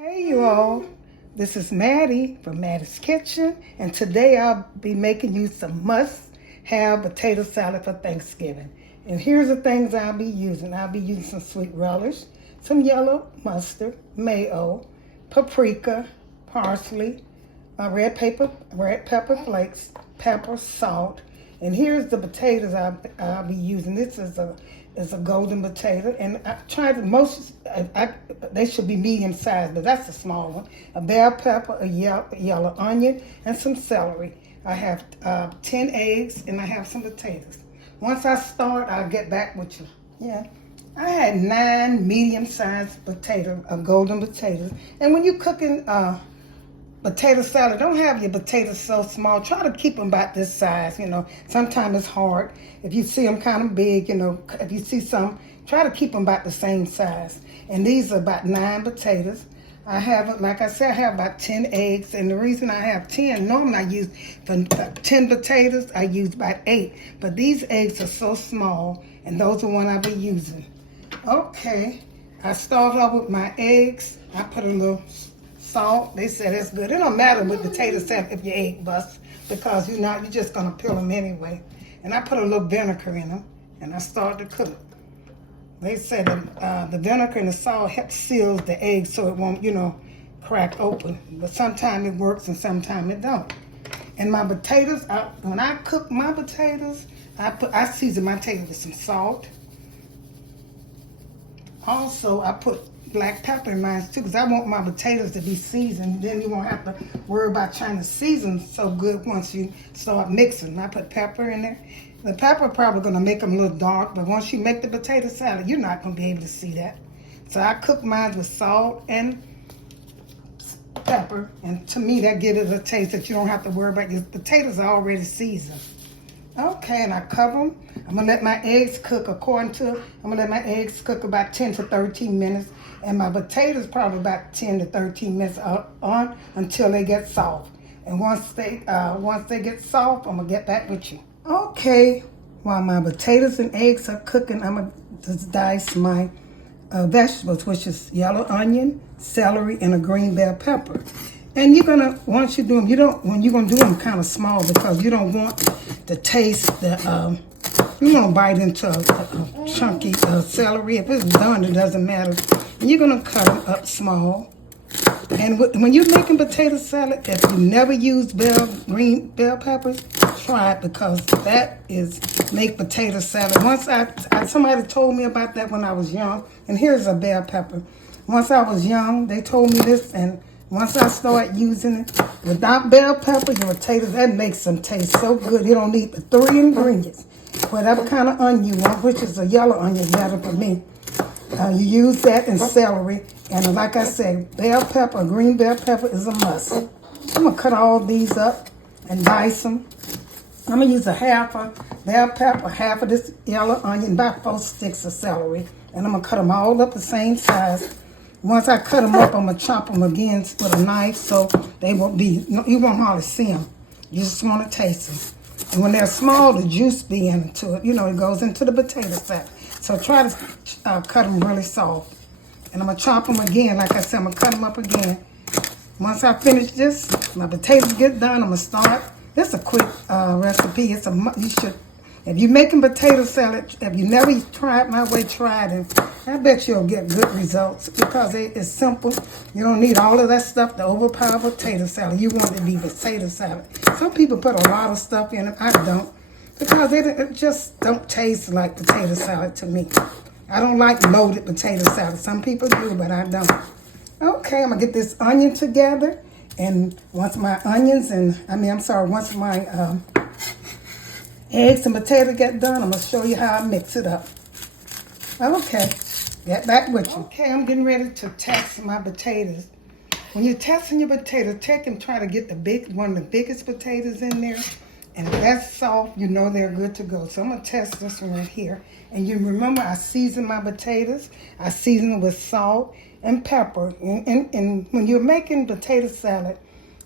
Hey you all, this is Mattie from Mattie's Kitchen, and today I'll be making you some must-have potato salad for Thanksgiving. And here's the things I'll be using. I'll be using some sweet relish, some yellow mustard, mayo, paprika, parsley, red pepper flakes, pepper, salt. And here's the potatoes I'll be using. This is a golden potato, and I tried they should be medium sized, but that's a small one. A bell pepper, a yellow onion, and some celery. I have 10 eggs, and I have some potatoes. Once I start, I'll get back with you. Yeah. I had 9 medium-sized golden potatoes. And when you're cooking potato salad, don't have your potatoes so small. Try to keep them about this size, Sometimes it's hard. If you see them kind of big, if you see some, try to keep them about the same size. And these are about 9 potatoes. I have, like I said, I have about 10 eggs. And the reason I have 10, normally I use, for 10 potatoes, I use about 8. But these eggs are so small, and those are one I'll be using. Okay, I start off with my eggs. I put a little salt. They said it's good. It don't matter with potato salad if your egg busts, because you're just gonna peel them anyway. And I put a little vinegar in them, and I start to cook. They said that the vinegar and the salt helps seal the egg so it won't, crack open. But sometimes it works and sometimes it don't. And my potatoes, when I cook my potatoes, I season my potatoes with some salt. Also, I put black pepper in mine too, because I want my potatoes to be seasoned. Then you won't have to worry about trying to season so good once you start mixing. I put pepper in there. The pepper probably going to make them a little dark, but once you make the potato salad, you're not going to be able to see that. So I cook mine with salt and pepper, and to me that gives it a taste that you don't have to worry about. Your potatoes are already seasoned. Okay, and I cover them. I'm going to let my eggs cook I'm going to let my eggs cook about 10 to 13 minutes. And my potatoes probably about 10 to 13 minutes on until they get soft. And once they get soft, I'm going to get back with you. Okay, while my potatoes and eggs are cooking, I'm going to just dice my vegetables, which is yellow onion, celery, and a green bell pepper. And you're gonna, once you do them, you're gonna do them kind of small, because you don't want to taste the, you don't bite into a chunky celery. If it's done, it doesn't matter. And you're gonna cut them up small. And when you're making potato salad, if you never use green bell peppers, try it, because that is make potato salad. Once somebody told me about that when I was young, and here's a bell pepper. Once I was young, they told me this, and once I start using it, without bell pepper, your potatoes, that makes them taste so good. You don't need the 3 ingredients. Whatever kind of onion you want, which is a yellow onion, better for me. You use that and celery. And like I said, bell pepper, green bell pepper is a must. I'm going to cut all these up and dice them. I'm going to use a half a bell pepper, half of this yellow onion, about 4 sticks of celery. And I'm going to cut them all up the same size. Once I cut them up, I'm going to chop them again with a knife, so they won't be, you won't hardly see them. You just want to taste them. And when they're small, the juice be into it. It goes into the potato salad. So try to cut them really soft. And I'm going to chop them again. Like I said, I'm going to cut them up again. Once I finish this, my potatoes get done, I'm going to start. This is a quick recipe. If you're making potato salad, if you never tried my way, try it. And I bet you'll get good results, because it's simple. You don't need all of that stuff to overpower potato salad. You want it to be potato salad. Some people put a lot of stuff in it. I don't, because it just don't taste like potato salad to me. I don't like loaded potato salad. Some people do, but I don't. Okay, I'm going to get this onion together. And once my once my eggs and potatoes get done, I'm going to show you how I mix it up. Okay, get back with you. Okay, I'm getting ready to test my potatoes. When you're testing your potatoes, take and try to get one of the biggest potatoes in there. And if that's soft, they're good to go. So I'm going to test this one right here. And you remember, I season my potatoes. I season it with salt and pepper. And when you're making potato salad,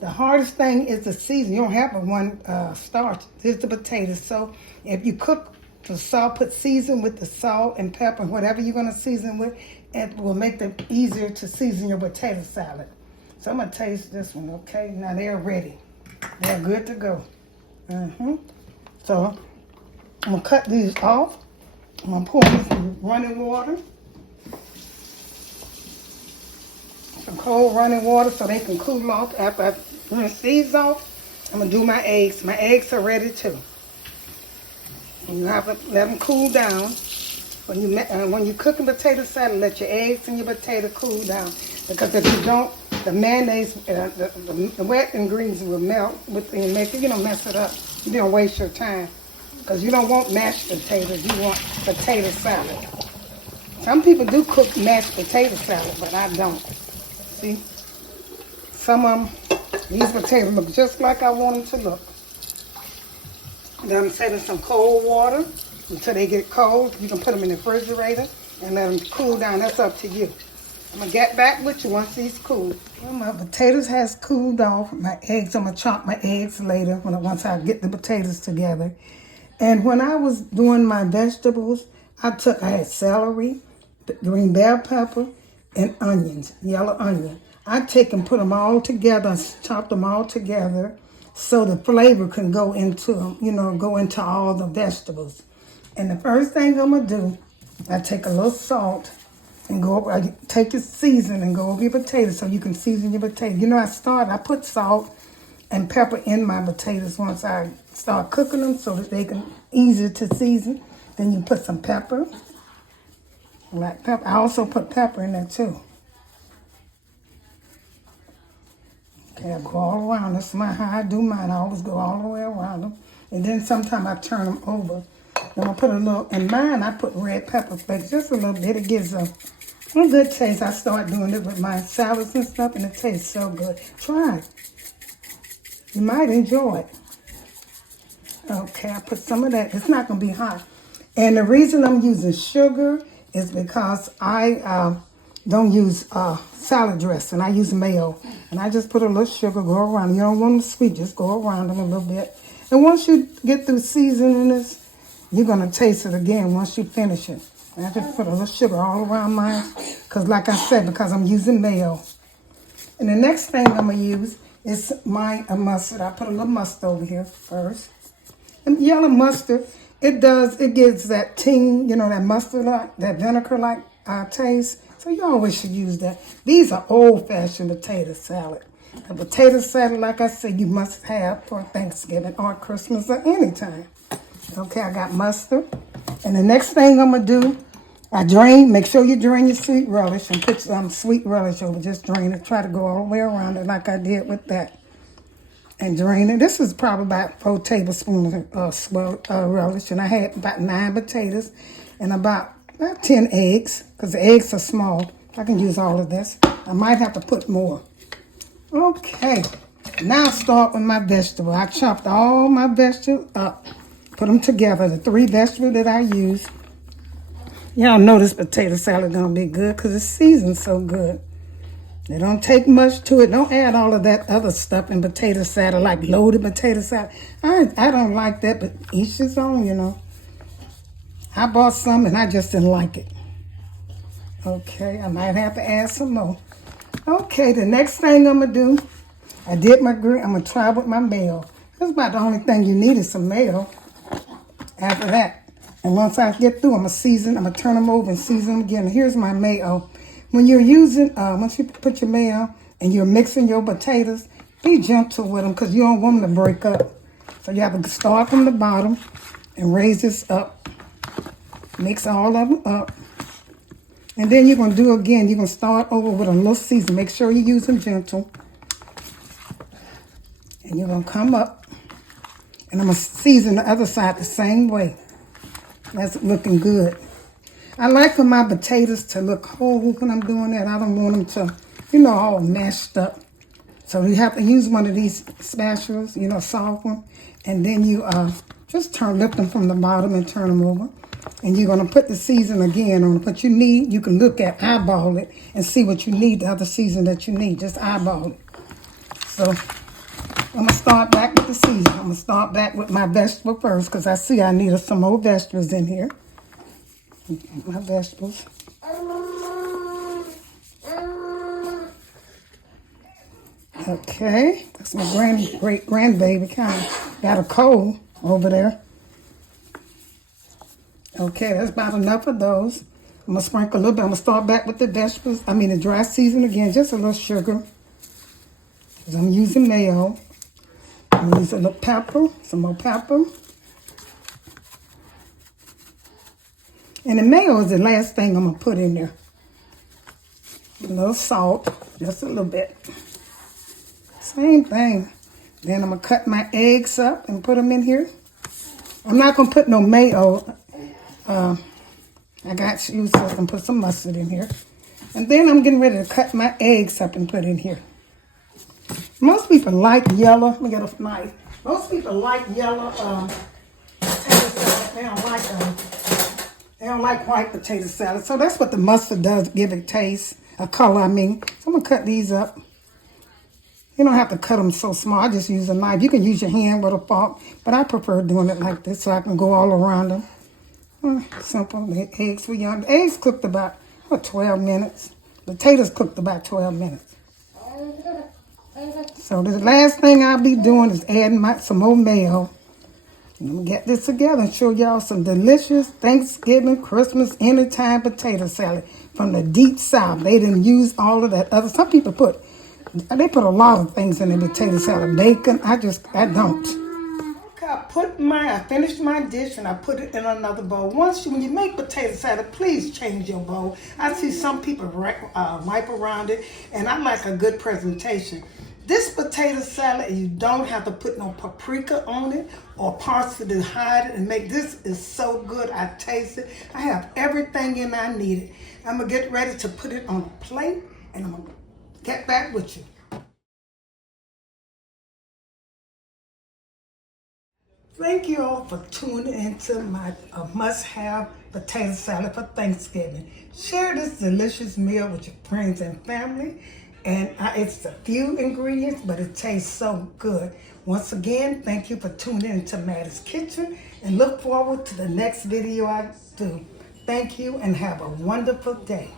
the hardest thing is the season. You don't have one starch. It's the potatoes. So if you cook So salt, put season with the salt and pepper, whatever you're gonna season with, it will make it easier to season your potato salad. So I'm gonna taste this one, okay? Now they're ready. They're good to go. So I'm gonna cut these off. I'm gonna pour in some running water. Some cold running water so they can cool off. After I rinse these off, I'm gonna do my eggs. My eggs are ready too. You have to let them cool down. When you cooking potato salad, let your eggs and your potato cool down. Because if you don't, the mayonnaise, the wet ingredients will melt and make it, mess it up. You don't waste your time. Because you don't want mashed potatoes, you want potato salad. Some people do cook mashed potato salad, but I don't. See? Some of them, these potatoes look just like I want them to look. Then I'm setting some cold water until they get cold. You can put them in the refrigerator and let them cool down. That's up to you. I'm going to get back with you once these cool. Well, my potatoes has cooled off. My eggs, I'm going to chop my eggs later once I get the potatoes together. And when I was doing my vegetables, I had celery, green bell pepper, and onions, yellow onion. I take and put them all together, chop them all together, so the flavor can go into them, go into all the vegetables. And the first thing I'm gonna do, I take a little salt and I take your season and go over your potatoes so you can season your potatoes. I put salt and pepper in my potatoes once I start cooking them so that they can easier to season. Then you put some pepper, black pepper. I also put pepper in there too. Okay, I go all around. That's how I do mine. I always go all the way around them. And then sometimes I turn them over. Then I put a little, in mine I put red pepper flakes, just a little bit. It gives a good taste. I start doing it with my salads and stuff, and it tastes so good. Try it. You might enjoy it. Okay, I put some of that. It's not going to be hot. And the reason I'm using sugar is because I don't use salad dressing. I use mayo. And I just put a little sugar, go around. You don't want them sweet, just go around them a little bit. And once you get through seasoning this, you're going to taste it again once you finish it. And I just put a little sugar all around mine. Because like I said, because I'm using mayo. And the next thing I'm going to use is my mustard. I put a little mustard over here first. And yellow mustard, it gives that ting, that mustard, that vinegar-like taste. So you always should use that. These are old-fashioned potato salad. A potato salad, like I said, you must have for Thanksgiving or Christmas or any time. Okay, I got mustard. And the next thing I'm going to do, make sure you drain your sweet relish and put some sweet relish over. Just drain it. Try to go all the way around it like I did with that. And drain it. This is probably about 4 tablespoons of relish. And I had about 9 potatoes and about 10 eggs, because the eggs are small. I can use all of this. I might have to put more. Okay, now I'll start with my vegetable. I chopped all my vegetables up, put them together, the 3 vegetables that I use. Y'all know this potato salad gonna be good because it's seasoned so good. They don't take much to it. Don't add all of that other stuff in potato salad, like loaded potato salad. I don't like that, but each his own, I bought some and I just didn't like it. Okay, I might have to add some more. Okay, the next thing I'm going to do, I did my green. I'm going to try with my mayo. That's about the only thing you need is some mayo. After that, and once I get through, I'm going to turn them over and season them again. Here's my mayo. When you're using, once you put your mayo and you're mixing your potatoes, be gentle with them because you don't want them to break up. So you have to start from the bottom and raise this up. Mix all of them up. And then you're going to do again. You're going to start over with a little season. Make sure you use them gentle. And you're going to come up. And I'm going to season the other side the same way. That's looking good. I like for my potatoes to look whole when I'm doing that. I don't want them to, all mashed up. So you have to use one of these spatulas, soft one. And then you just lift them from the bottom and turn them over. And you're going to put the season again on what you need. You can look at, eyeball it, and see what you need, the other season that you need. Just eyeball it. So I'm gonna start back with the seasoning. I'm gonna start back with my vegetable first because I see I need some more vegetables in here. My vegetables. Okay, that's my great grandbaby kind of got a cold over there. Okay, that's about enough of those. I'm gonna sprinkle a little bit. I'm gonna start back with the vegetables. I mean the dry season again, just a little sugar. Because I'm using mayo. I'm gonna use a little pepper, some more pepper. And the mayo is the last thing I'm gonna put in there. A little salt, just a little bit. Same thing. Then I'm going to cut my eggs up and put them in here. I'm not going to put no mayo. I got you, so I can put some mustard in here. And then I'm getting ready to cut my eggs up and put in here. Most people like yellow. Let me get a knife. Most people like yellow potato salad. They don't like white potato salad. So that's what the mustard does, give it taste, a color, I mean. So I'm going to cut these up. You don't have to cut them so small. I just use a knife. You can use your hand with a fork, but I prefer doing it like this so I can go all around them. Simple. The eggs were young. The eggs cooked about 12 minutes. Potatoes cooked about 12 minutes. So the last thing I'll be doing is adding some more mayo. I'm going to get this together and show y'all some delicious Thanksgiving, Christmas, anytime potato salad from the deep South. They didn't use all of that other. Some people put a lot of things in the potato salad. Bacon, I don't. Okay, I finished my dish and I put it in another bowl. When you make potato salad, please change your bowl. I see some people wipe around it, and I like a good presentation. This potato salad, you don't have to put no paprika on it or parsley to hide it and make this is so good. I taste it. I have everything in I needed. I'm going to get ready to put it on a plate and I'm going to get back with you. Thank you all for tuning into my must-have potato salad for Thanksgiving. Share this delicious meal with your friends and family. And it's a few ingredients, but it tastes so good. Once again, thank you for tuning into Mattie's Kitchen and look forward to the next video I do. Thank you and have a wonderful day.